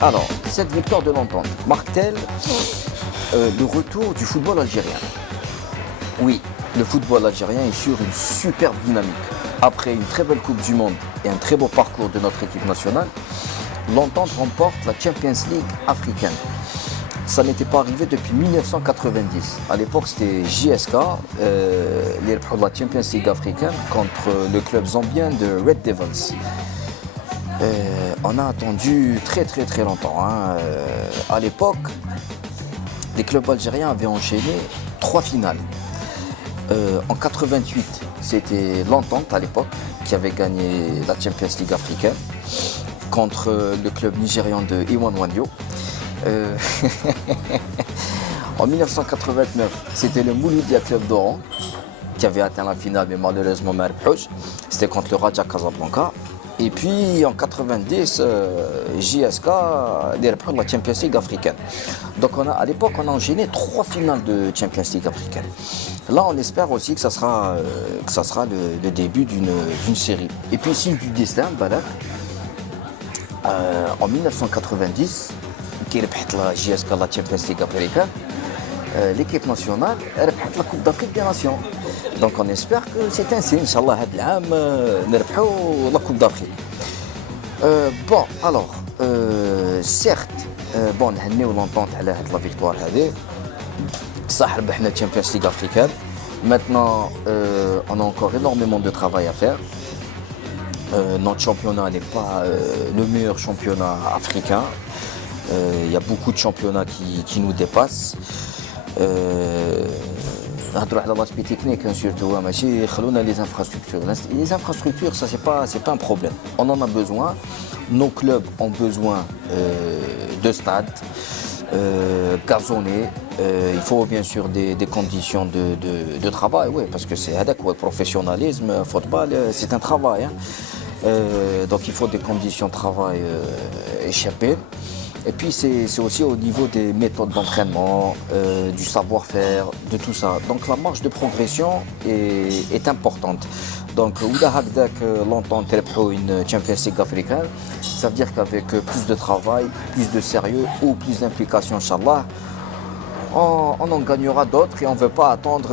Alors, cette victoire de l'Entente marque-t-elle le retour du football algérien? Oui, le football algérien est sur une superbe dynamique. Après une très belle Coupe du Monde et un très beau parcours de notre équipe nationale, l'Entente remporte la Champions League africaine. Ça n'était pas arrivé depuis 1990. À l'époque, c'était JSK, les de la Champions League africaine contre le club zambien de Red Devils. On a attendu très longtemps. À l'époque, les clubs algériens avaient enchaîné 3 finales. En 88, c'était l'Entente à l'époque qui avait gagné la Champions League africaine contre le club nigérian de Iwan Wandio. En 1989, c'était le Mouloudia Club d'Oran qui avait atteint la finale, mais malheureusement Marpouj. C'était contre le Raja Casablanca. Et puis en 90, JSK a la Champions League africaine. Donc à l'époque, on a enchaîné 3 finales de Champions League africaine. Là, on espère aussi que ça sera le début d'une série. Et puis signe du destin, en 1990, qui a la JSK la Champions League africaine, l'équipe nationale a la Coupe d'Afrique des Nations. Donc on espère que c'est un signe, Inch'Allah, هذا العام نربحوا la Coupe d'Afrique. Bon, alors, certes, نهنيو l'Entente على هاد la victoire هذه. صح ربحنا la Champions League africaine. Maintenant, on a encore énormément de travail à faire. Notre championnat n'est pas le meilleur championnat africain. Il y a beaucoup de championnats qui nous dépassent. نهضروا على l'aspect technique surtout ماشي خلونا les infrastructures ça c'est pas un problème, on en a besoin, nos clubs ont besoin de stades gazonnés, il faut bien sûr des conditions de travail, oui, parce que c'est هذاك هو le professionnalisme, football c'est un travail, donc il faut des conditions de travail échappées. Et puis c'est aussi au niveau des méthodes d'entraînement, du savoir-faire, de tout ça. Donc la marge de progression est importante. Donc l'Entente une Champions League africaine, ça veut dire qu'avec plus de travail, plus de sérieux ou plus d'implication, Inch'Allah, on en gagnera d'autres et on ne veut pas attendre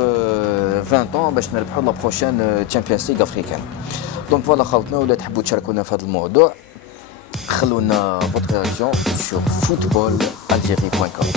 20 ans باش نربحوا la prochaine Champions League africaine. Donc voilà خلطنا ولا تحبوا تشاركونا في هذا الموضوع. خلونا votre réaction sur footballalgérie.com.